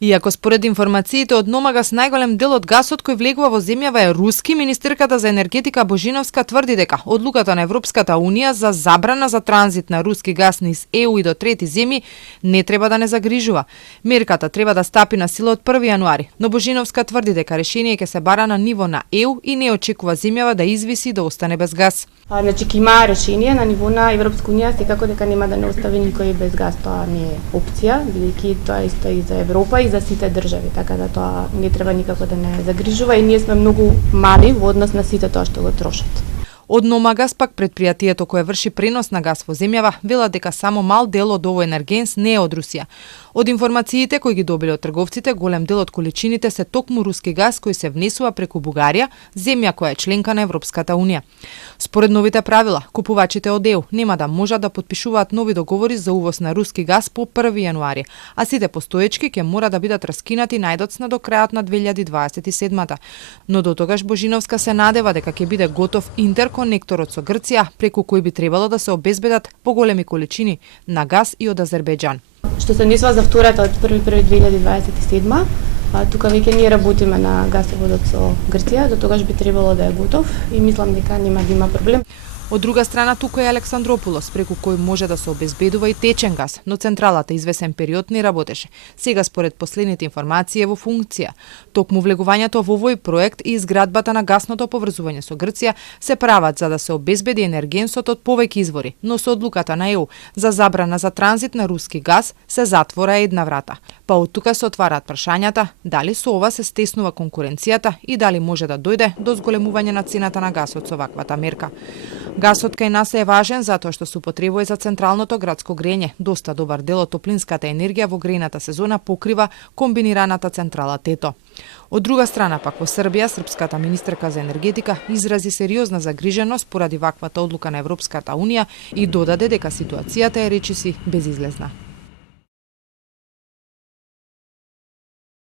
Иако според информациите од Номагас најголем дел од гасот кој влегува во земјава е руски, министерката за енергетика Божиновска тврди дека одлуката на Европската унија за забрана за транзит на руски гас низ ЕУ и до трети земји не треба да не загрижува. Мерката треба да стапи на сила од 1 јануари, но Божиновска тврди дека решение ќе се бара на ниво на ЕУ и не очекува земјава да извиси да остане без газ. Значи ќе има решение на ниво на Европска унија, секако дека нема да не остави никој без газ, тоа не е опција, бидејќи тоа исто и за Европа и за сите држави, така да тоа не треба никако да не загрижува и ние сме многу мали во однос на сите тоа што го трошат. Од Номагас пак предпријатието кое врши пренос на газ во земјава вела дека само мал дел од овој енергенс не е од Русија. Од информациите кои ги добиле од трговците, голем дел од количините се токму руски газ кој се внесува преку Бугарија, земја која е членка на Европската унија. Според новите правила, купувачите од ЕУ нема да можат да потпишуваат нови договори за увоз на руски газ по 1 јануари, а сите постоечки ќе мора да бидат раскинати најдоцна до крајот на 2027-та. Но до тогаш Божиновска се надева дека ќе биде готов интерконекторот со Грција, преку кој би требало да се обезбедат поголеми количини на газ и од Азербејџан. Што се однесува за втората од 1.1.2027, тука веќе ние работиме на гасоводот со Грција, до тогаш би требало да е готов и мислам дека нема да има проблем. Од друга страна, тука е Александрополос, преку кој може да се обезбедува и течен газ, но централата извесен период не работеше. Сега, според последните информации, е во функција. Токму влегувањето во овој проект и изградбата на гасното поврзување со Грција се прават за да се обезбеди енергенсот од повеќе извори, но со одлуката на ЕУ за забрана за транзит на руски газ се затвора една врата. Па од тука се отвараат прашањата дали со ова се стеснува конкуренцијата и дали може да дојде до зголемување на цената на гасот со ваквата мерка. Гасот кај нас е важен затоа што се употребува за централното градско грење. Доста добар дел од топлинската енергија во грејната сезона покрива комбинираната централа Тето. Од друга страна пак во Србија, српската министерка за енергетика изрази сериозна загриженост поради ваквата одлука на Европската унија и додаде дека ситуацијата е речиси безизлезна.